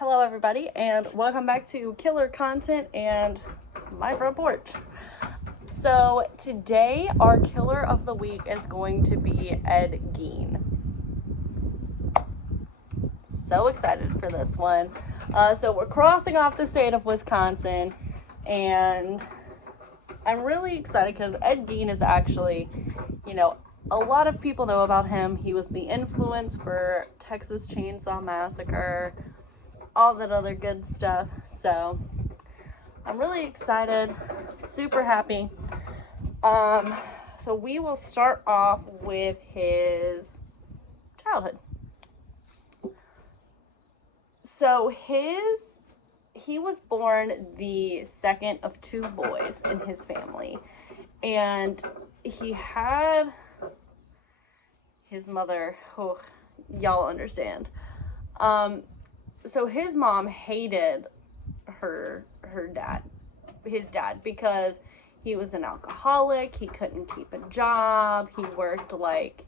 Hello everybody and welcome back to Killer Content and my front porch. So today our killer of the week is going to be Ed Gein. So excited for this one. So we're crossing off the state of Wisconsin and I'm really excited because Ed Gein is actually, a lot of people know about him. He was the influence for Texas Chainsaw Massacre, all that other good stuff. So I'm really excited, super happy. So we will start off with his childhood. So he was born the second of two boys in his family, and he had his mother, y'all understand. So his mom hated his dad, because he was an alcoholic. He couldn't keep a job. He worked like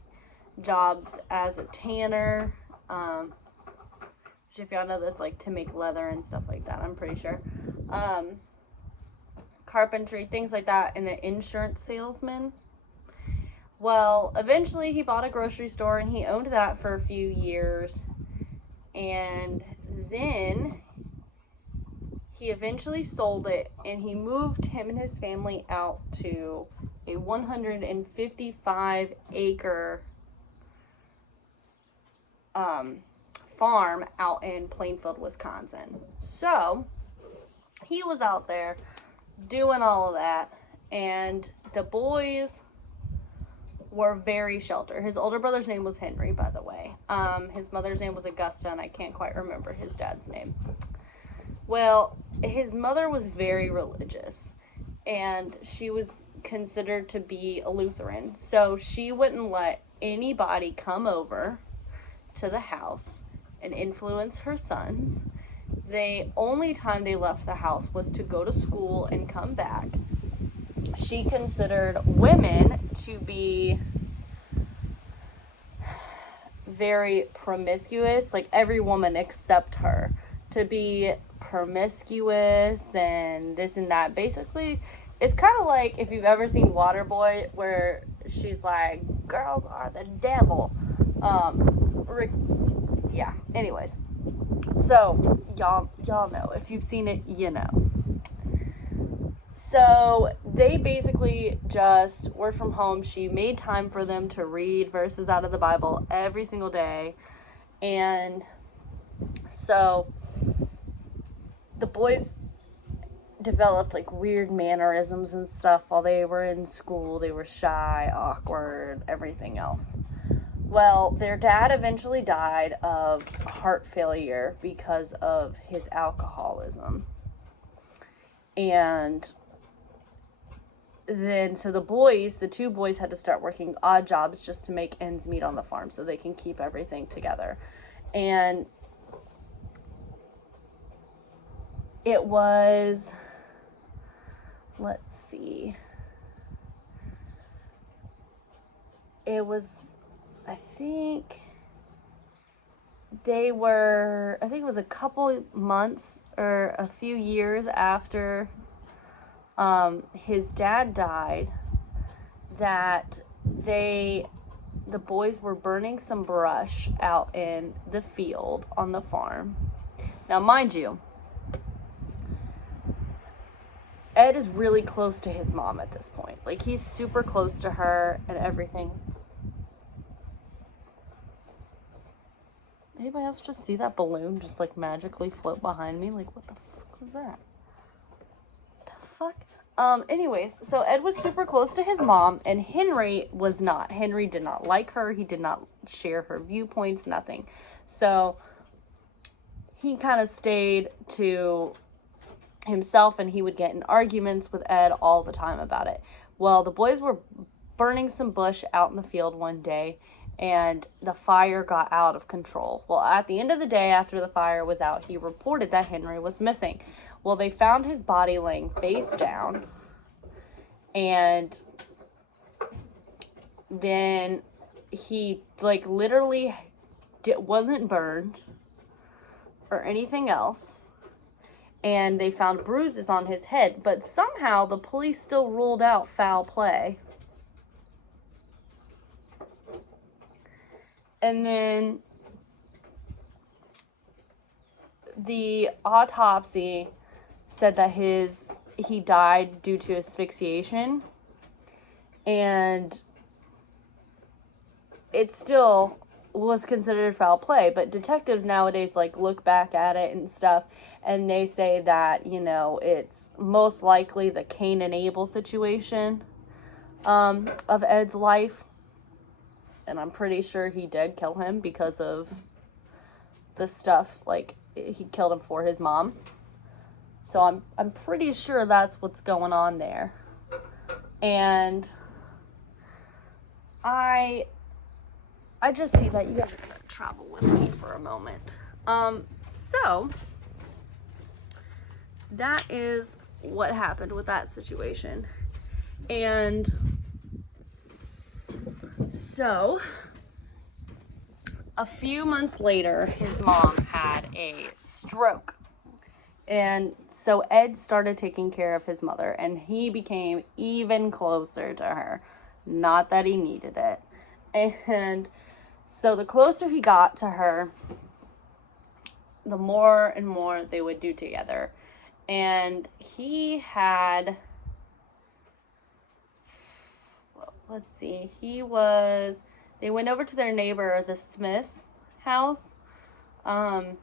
jobs as a tanner, which if y'all know, that's like to make leather and stuff like that, I'm pretty sure. Carpentry, things like that, and an insurance salesman. Well, eventually he bought a grocery store and he owned that for a few years, and then he eventually sold it and he moved him and his family out to a 155 acre farm out in Plainfield, Wisconsin. So he was out there doing all of that, and the boys were very sheltered. His older brother's name was Henry, by the way. His mother's name was Augusta, and I can't quite remember his dad's name. Well, his mother was very religious, and she was considered to be a Lutheran. So she wouldn't let anybody come over to the house and influence her sons. The only time they left the house was to go to school and come back. She considered women to be very promiscuous, like every woman except her, to be promiscuous and this and that. Basically, it's kind of like if you've ever seen Waterboy, where she's like, girls are the devil. Yeah, anyways. So, y'all know. If you've seen it, you know. So they basically just worked from home. She made time for them to read verses out of the Bible every single day. And so the boys developed like weird mannerisms and stuff while they were in school. They were shy, awkward, everything else. Well, their dad eventually died of heart failure because of his alcoholism. And then, so the two boys had to start working odd jobs just to make ends meet on the farm so they can keep everything together. And it was, let's see, I think it was a couple months or a few years after his dad died that the boys were burning some brush out in the field on the farm. Now, mind you, Ed is really close to his mom at this point. Like, he's super close to her and everything. Anybody else just see that balloon just like magically float behind me? Like, what the fuck was that? Anyways, so Ed was super close to his mom, and Henry was not. Henry did not like her. He did not share her viewpoints, nothing. So he kind of stayed to himself, and he would get in arguments with Ed all the time about it. Well, the boys were burning some bush out in the field one day, and the fire got out of control. Well, at the end of the day, after the fire was out, he reported that Henry was missing. Well, they found his body laying face down, and then he, like, literally wasn't burned or anything else. And they found bruises on his head, but somehow the police still ruled out foul play. And then the autopsy said that he died due to asphyxiation, and it still was considered foul play. But detectives nowadays like look back at it and stuff, and they say that, you know, it's most likely the Cain and Abel situation of Ed's life, and I'm pretty sure he did kill him because of the stuff, like he killed him for his mom. So I'm pretty sure that's what's going on there. And I just see that you guys are gonna travel with me for a moment. So that is what happened with that situation. And so a few months later, his mom had a stroke. And so Ed started taking care of his mother, and he became even closer to her. Not that he needed it. And so the closer he got to her, the more and more they would do together. And he had, let's see, they went over to their neighbor, the Smith's house, and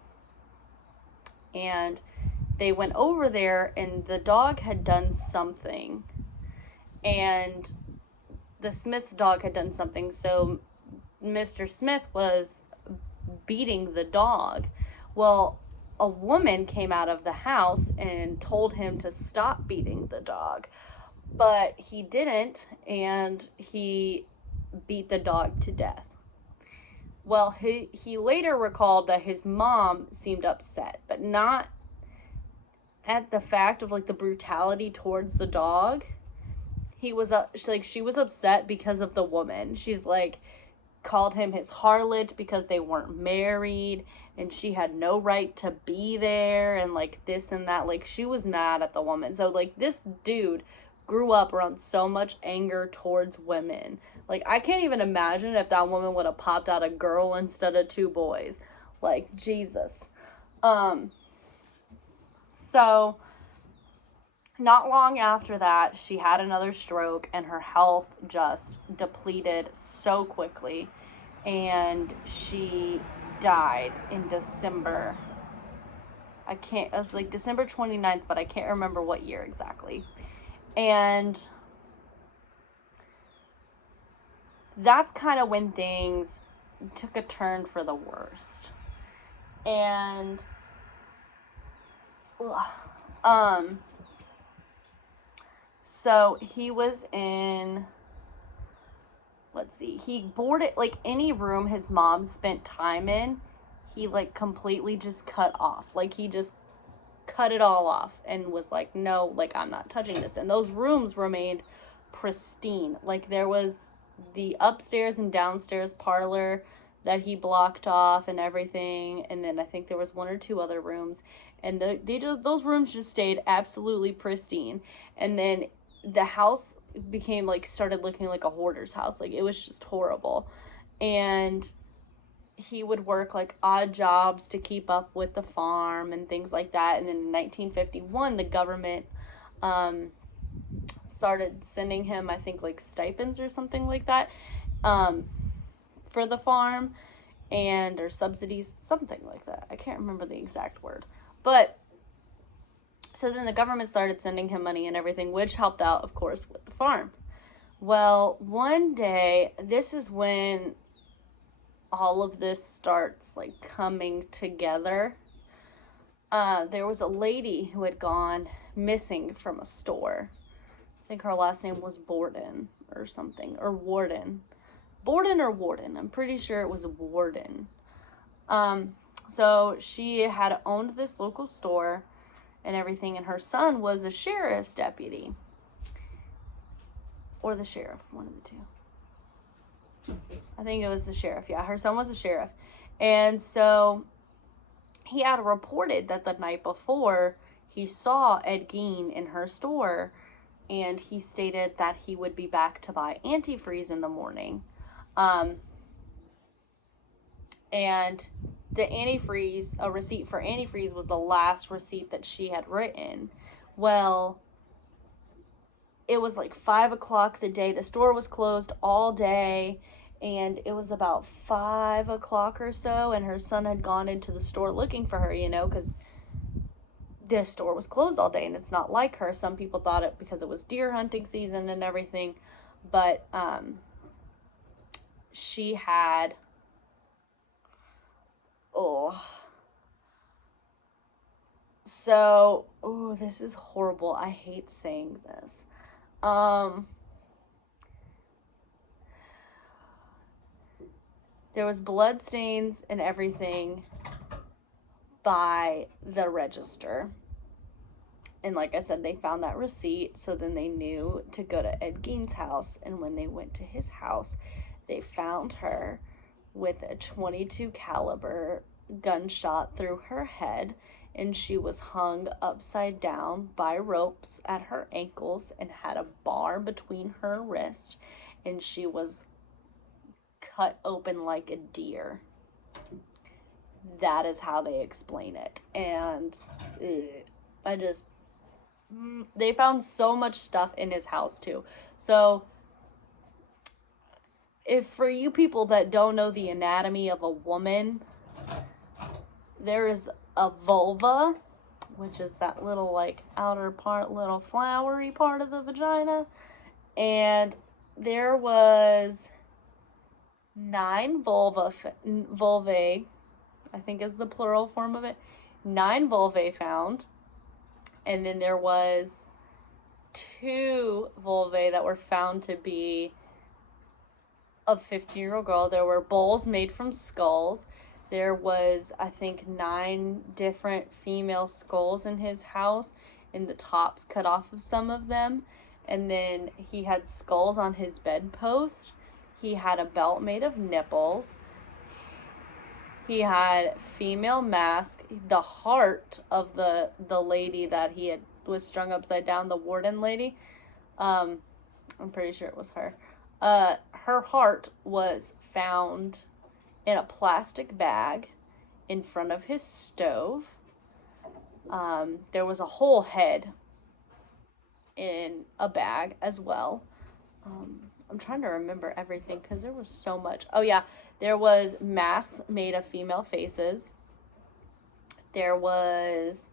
they went over there, and the dog had done something, and the Smith's dog had done something, so Mr. Smith was beating the dog. Well, a woman came out of the house and told him to stop beating the dog, but he didn't, and he beat the dog to death. Well, he later recalled that his mom seemed upset, but not at the fact of like the brutality towards the dog. She was upset because of the woman. She's like, called him his harlot because they weren't married, and she had no right to be there, and like this and that. Like, she was mad at the woman. So like, this dude grew up around so much anger towards women. Like, I can't even imagine if that woman would have popped out a girl instead of two boys. Like, Jesus. So not long after that, she had another stroke, and her health just depleted so quickly, and she died in December. It was like December 29th, but I can't remember what year exactly. And that's kind of when things took a turn for the worst. And so he was in, let's see, he boarded, like, any room his mom spent time in, he, like, completely just cut off. Like, he just cut it all off and was like, no, like, I'm not touching this. And those rooms remained pristine. Like, there was the upstairs and downstairs parlor that he blocked off and everything, and then I think there was one or two other rooms, and those rooms just stayed absolutely pristine. And then the house started looking like a hoarder's house. Like, it was just horrible. And he would work like odd jobs to keep up with the farm and things like that. And then in 1951, the government started sending him, I think, like stipends or something like that, for the farm, or subsidies, something like that. I can't remember the exact word. But so then the government started sending him money and everything, which helped out, of course, with the farm. Well, one day, this is when all of this starts, like, coming together. There was a lady who had gone missing from a store. I think her last name was Borden or something, or Warden. Borden or Warden. I'm pretty sure it was Warden. So she had owned this local store and everything, and her son was a sheriff's deputy. Or the sheriff, one of the two. I think it was the sheriff. Yeah, her son was a sheriff. And so he had reported that the night before he saw Ed Gein in her store, and he stated that he would be back to buy antifreeze in the morning. And the antifreeze, a receipt for antifreeze, was the last receipt that she had written. Well, it was like 5 o'clock the day the store was closed all day, and it was about 5 o'clock or so, and her son had gone into the store looking for her, because the store was closed all day, and it's not like her. Some people thought it because it was deer hunting season and everything, but she had, this is horrible. I hate saying this. There was blood stains and everything by the register. And like I said, they found that receipt, so then they knew to go to Ed Gein's house. And when they went to his house, they found her with a .22 caliber gunshot through her head, and she was hung upside down by ropes at her ankles and had a bar between her wrists, and she was cut open like a deer. That is how they explain it. And they found so much stuff in his house too. So if for you people that don't know the anatomy of a woman, there is a vulva, which is that little like outer part, little flowery part of the vagina, and there was 9 vulvae, I think is the plural form of it, 9 vulvae found, and then there was 2 vulvae that were found to be a 15-year-old girl. There were bowls made from skulls. There was, I think, 9 different female skulls in his house, and the tops cut off of some of them. And then he had skulls on his bedpost. He had a belt made of nipples. He had female mask. The heart of the lady that he was strung upside down, the warden lady, I'm pretty sure it was her. Her heart was found in a plastic bag in front of his stove. There was a whole head in a bag as well. I'm trying to remember everything because there was so much. Oh yeah, there was masks made of female faces. There was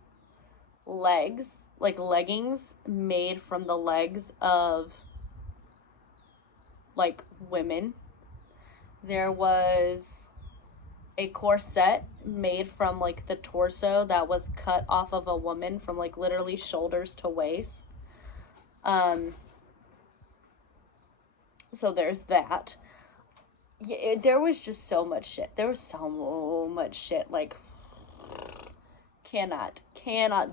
leggings made from the legs of like women. There was a corset made from like the torso that was cut off of a woman from like literally shoulders to waist. So there's that. Yeah, there was just so much shit. There was so much shit. Like, cannot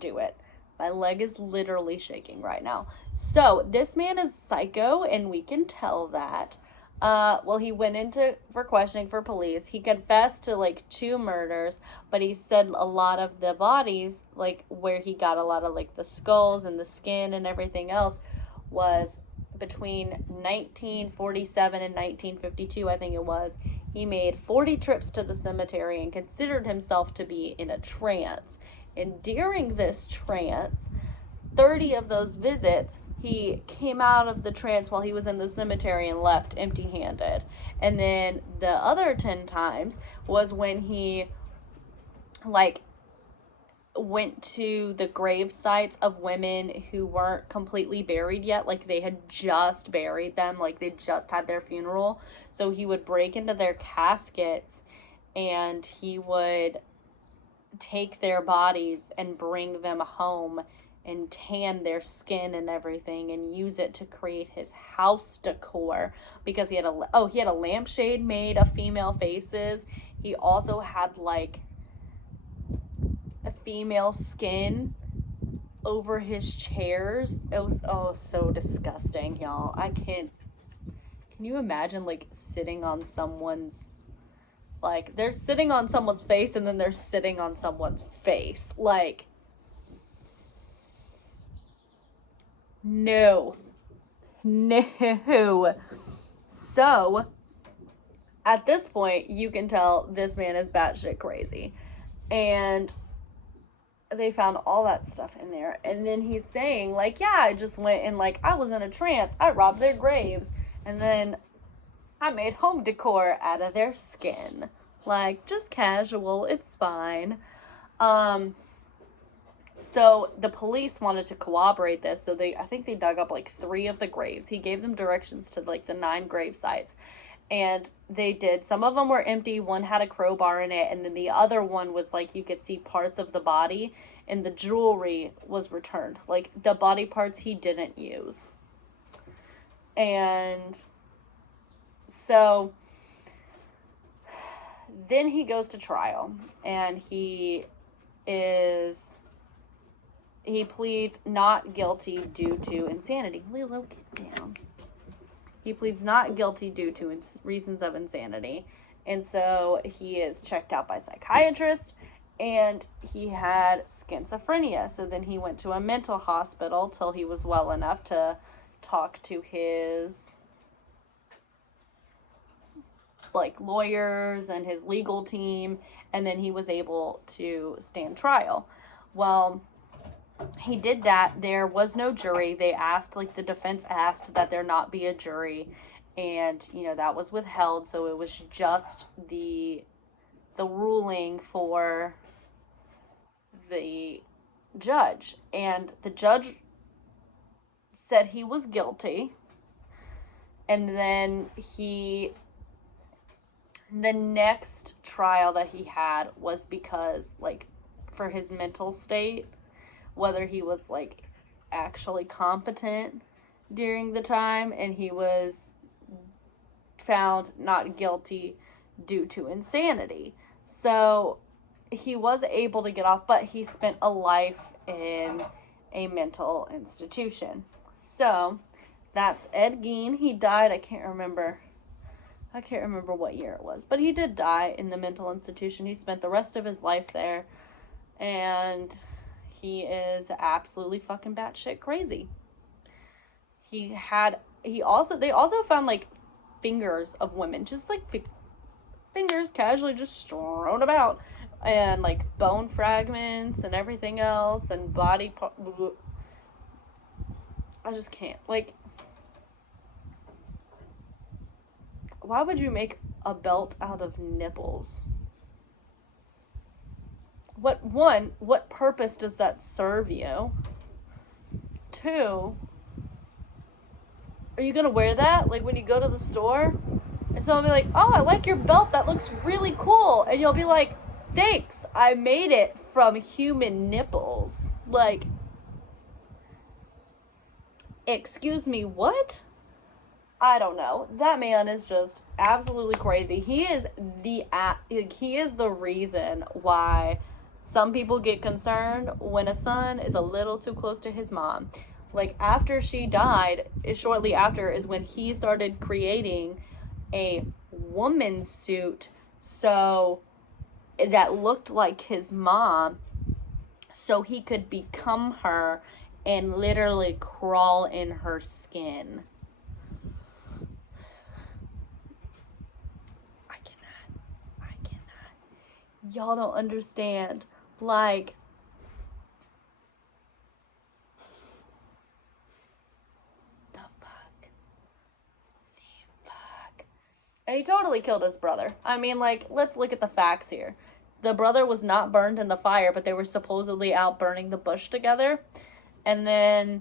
do it. My leg is literally shaking right now. So this man is psycho, and we can tell that. Well, he went into for questioning for police. He confessed to like 2 murders, but he said a lot of the bodies, like where he got a lot of like the skulls and the skin and everything else, was between 1947 and 1952, I think it was. He made 40 trips to the cemetery and considered himself to be in a trance. And during this trance, 30 of those visits, he came out of the trance while he was in the cemetery and left empty-handed. And then the other 10 times was when he, like, went to the grave sites of women who weren't completely buried yet. Like, they had just buried them. Like, they just had their funeral. So he would break into their caskets and he would take their bodies and bring them home and tan their skin and everything and use it to create his house decor, because he had a lampshade made of female faces. He also had like a female skin over his chairs. It was so disgusting, y'all. Can you imagine like sitting on someone's Like, they're sitting on someone's face and then they're sitting on someone's face. Like, no. No. So, at this point, you can tell this man is batshit crazy. And they found all that stuff in there. And then he's saying, like, yeah, I just went and, like, I was in a trance. I robbed their graves. And then I made home decor out of their skin. Like, just casual. It's fine. So the police wanted to corroborate this, so I think they dug up like 3 of the graves. He gave them directions to like the 9 grave sites, and they did. Some of them were empty. One had a crowbar in it, and then the other one was like you could see parts of the body, and the jewelry was returned, like the body parts he didn't use. And so then he goes to trial, and he pleads not guilty due to insanity. Lilo, get down. He pleads not guilty due to reasons of insanity. And so he is checked out by a psychiatrist, and he had schizophrenia. So then he went to a mental hospital till he was well enough to talk to his like lawyers and his legal team, and then he was able to stand trial. Well, he did that. There was no jury. They asked, like, the defense asked that there not be a jury, and that was withheld. So it was just the ruling for the judge, and the judge said he was guilty. And then the next trial that he had was because, like, for his mental state, whether he was like actually competent during the time, and he was found not guilty due to insanity. So he was able to get off, but he spent a life in a mental institution. So that's Ed Gein. He died, I can't remember what year it was, but he did die in the mental institution. He spent the rest of his life there, and he is absolutely fucking batshit crazy. They also found like fingers of women, just like fingers casually just strewn about, and like bone fragments and everything else, and body part. I just can't. Like, why would you make a belt out of nipples? What purpose does that serve you? 2, are you gonna wear that, like, when you go to the store? And someone will be like, oh, I like your belt, that looks really cool. And you'll be like, thanks, I made it from human nipples. Like, excuse me, what? I don't know. That man is just absolutely crazy. He is the reason why some people get concerned when a son is a little too close to his mom. Like, after she died, shortly after is when he started creating a woman suit so that looked like his mom, so he could become her and literally crawl in her skin. I cannot. Y'all don't understand. Like, the fuck. And he totally killed his brother. I mean, like, let's look at the facts here. The brother was not burned in the fire, but they were supposedly out burning the bush together. And then,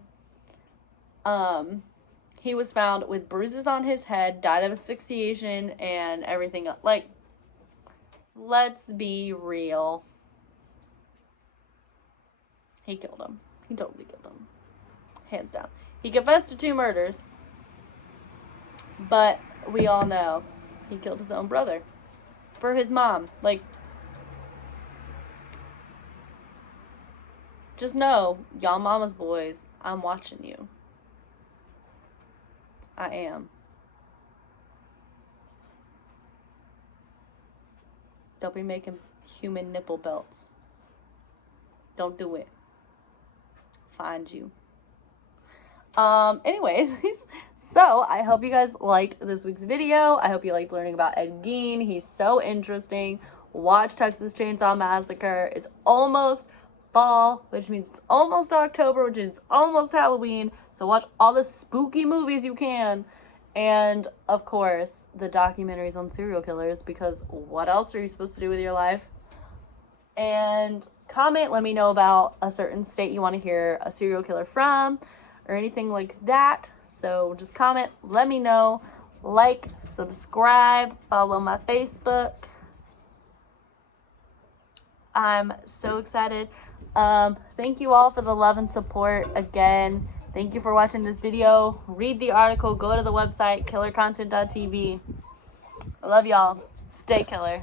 he was found with bruises on his head, died of asphyxiation, and everything else. Like, let's be real. He killed him. He totally killed him. Hands down. He confessed to 2 murders, but we all know he killed his own brother for his mom. Like, just know, y'all mama's boys, I'm watching you. I am. Don't be making human nipple belts. Don't do it. Find you. Anyways, so I hope you guys liked this week's video. I hope you liked learning about Ed Gein. He's so interesting. Watch Texas Chainsaw Massacre. It's almost fall, which means it's almost October, which is almost Halloween. So watch all the spooky movies you can. And, of course, the documentaries on serial killers, because what else are you supposed to do with your life? And comment, let me know about a certain state you want to hear a serial killer from, or anything like that. So just comment, let me know, like, subscribe, follow my Facebook. I'm so excited. Thank you all for the love and support again. Thank you for watching this video. Read the article, go to the website, killercontent.tv. I love y'all. Stay killer.